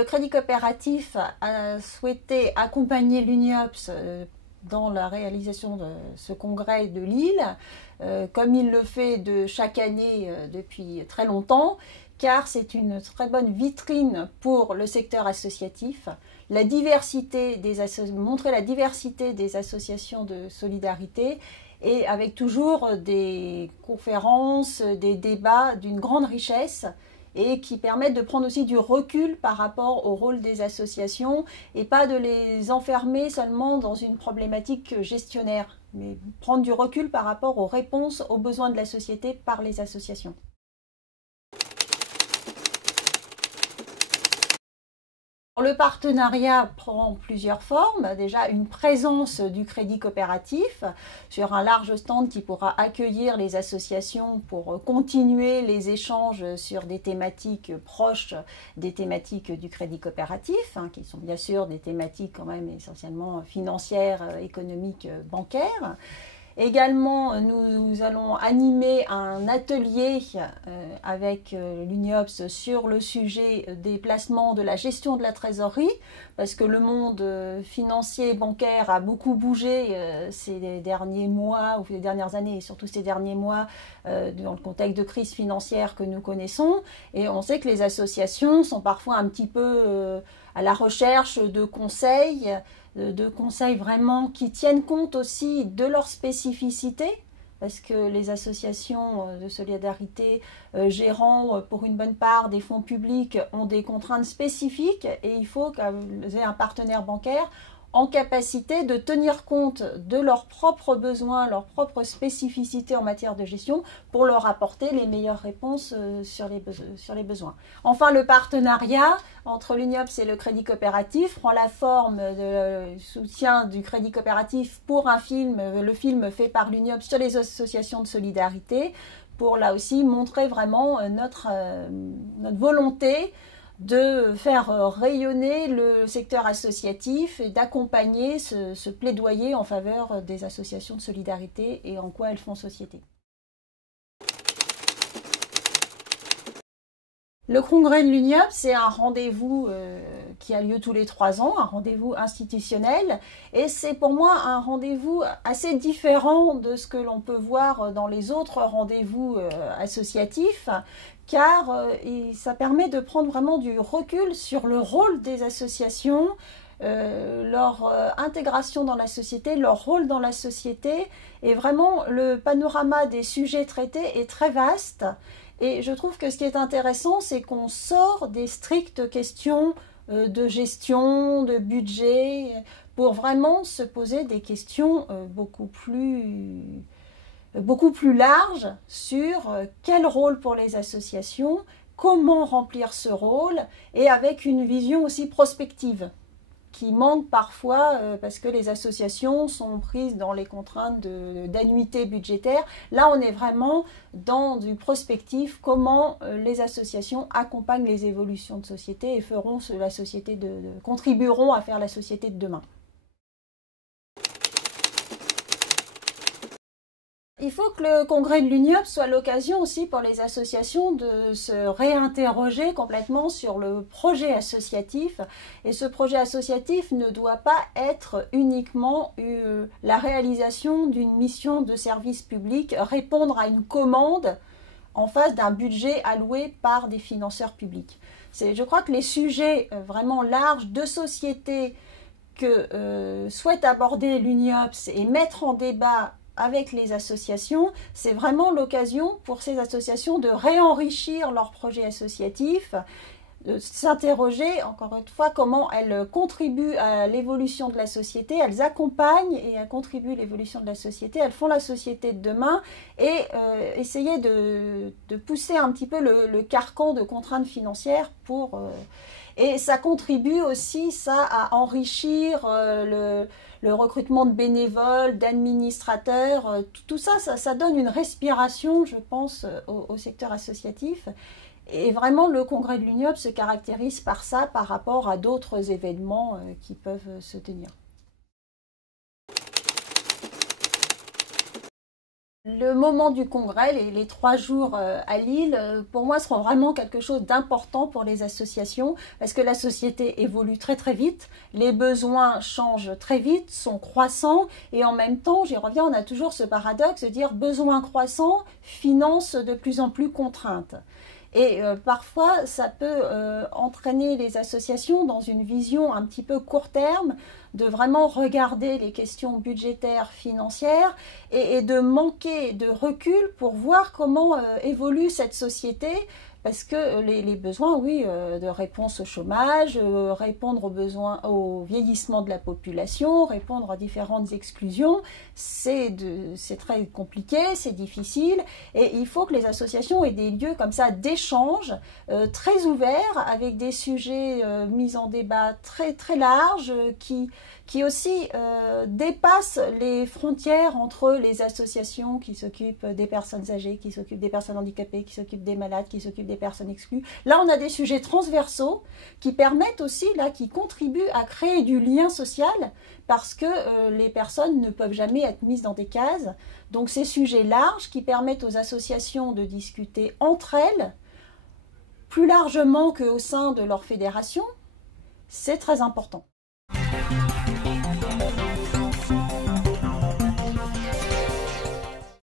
le Crédit Coopératif a souhaité accompagner l'UNIOPS dans la réalisation de ce congrès de Lille, comme il le fait de chaque année depuis très longtemps, car c'est une très bonne vitrine pour le secteur associatif, montrer la diversité des associations de solidarité, et avec toujours des conférences, des débats d'une grande richesse, et qui permettent de prendre aussi du recul par rapport au rôle des associations et pas de les enfermer seulement dans une problématique gestionnaire, mais prendre du recul par rapport aux réponses aux besoins de la société par les associations. Le partenariat prend plusieurs formes. Déjà, une présence du Crédit Coopératif sur un large stand qui pourra accueillir les associations pour continuer les échanges sur des thématiques proches des thématiques du Crédit Coopératif, qui sont bien sûr des thématiques quand même essentiellement financières, économiques, bancaires. Également, nous allons animer un atelier avec l'UNIOPS sur le sujet des placements, de la gestion de la trésorerie, parce que le monde financier et bancaire a beaucoup bougé ces derniers mois, ou ces dernières années, et surtout ces derniers mois, dans le contexte de crise financière que nous connaissons. Et on sait que les associations sont parfois un petit peu à la recherche de conseils vraiment qui tiennent compte aussi de leurs spécificités, parce que les associations de solidarité gérant pour une bonne part des fonds publics ont des contraintes spécifiques, et il faut qu'elles aient un partenaire bancaire en capacité de tenir compte de leurs propres besoins, leurs propres spécificités en matière de gestion pour leur apporter les meilleures réponses sur les besoins. Enfin, le partenariat entre l'UNIOPS et le Crédit Coopératif prend la forme de soutien du Crédit Coopératif pour un film, le film fait par l'UNIOPS sur les associations de solidarité, pour là aussi montrer vraiment notre volonté de faire rayonner le secteur associatif et d'accompagner ce plaidoyer en faveur des associations de solidarité et en quoi elles font société. Le congrès de l'UNIOPS, c'est un rendez-vous qui a lieu tous les 3 ans, un rendez-vous institutionnel, et c'est pour moi un rendez-vous assez différent de ce que l'on peut voir dans les autres rendez-vous associatifs, car ça permet de prendre vraiment du recul sur le rôle des associations, leur intégration dans la société, leur rôle dans la société, et vraiment le panorama des sujets traités est très vaste. Et je trouve que ce qui est intéressant, c'est qu'on sort des strictes questions de gestion, de budget, pour vraiment se poser des questions beaucoup plus larges sur quel rôle pour les associations, comment remplir ce rôle, et avec une vision aussi prospective, qui manque parfois parce que les associations sont prises dans les contraintes d'annuité budgétaire. Là, on est vraiment dans du prospectif, comment les associations accompagnent les évolutions de société et feront contribueront à faire la société de demain. Il faut que le congrès de l'UNIOPS soit l'occasion aussi pour les associations de se réinterroger complètement sur le projet associatif. Et ce projet associatif ne doit pas être uniquement la réalisation d'une mission de service public, répondre à une commande en face d'un budget alloué par des financeurs publics. Je crois que les sujets vraiment larges de société que souhaite aborder l'UNIOPS et mettre en débat avec les associations, c'est vraiment l'occasion pour ces associations de réenrichir leur projet associatif, de s'interroger, encore une fois, comment elles contribuent à l'évolution de la société, elles accompagnent et elles contribuent à l'évolution de la société, elles font la société de demain, et essayer de pousser un petit peu le carcan de contraintes financières pour... et ça contribue aussi, ça, à enrichir le recrutement de bénévoles, d'administrateurs, tout ça, ça donne une respiration, je pense, au secteur associatif. Et vraiment, le congrès de l'UNIOPS se caractérise par ça, par rapport à d'autres événements qui peuvent se tenir. Le moment du congrès, les 3 jours à Lille, pour moi, seront vraiment quelque chose d'important pour les associations parce que la société évolue très très vite, les besoins changent très vite, sont croissants et en même temps, j'y reviens, on a toujours ce paradoxe de dire besoins croissants, finances de plus en plus contraintes. Et parfois, ça peut entraîner les associations dans une vision un petit peu court terme, de vraiment regarder les questions budgétaires, financières, et de manquer de recul pour voir comment évolue cette société. Parce que les besoins, oui, de réponse au chômage, répondre aux besoins, au vieillissement de la population, répondre à différentes exclusions, c'est très compliqué, c'est difficile, et il faut que les associations aient des lieux comme ça d'échange très ouverts, avec des sujets mis en débat très très larges, qui aussi dépassent les frontières entre les associations qui s'occupent des personnes âgées, qui s'occupent des personnes handicapées, qui s'occupent des malades, qui s'occupent des personnes exclues. Là, on a des sujets transversaux qui permettent aussi, là, qui contribuent à créer du lien social parce que les personnes ne peuvent jamais être mises dans des cases. Donc, ces sujets larges qui permettent aux associations de discuter entre elles, plus largement qu'au sein de leur fédération, c'est très important.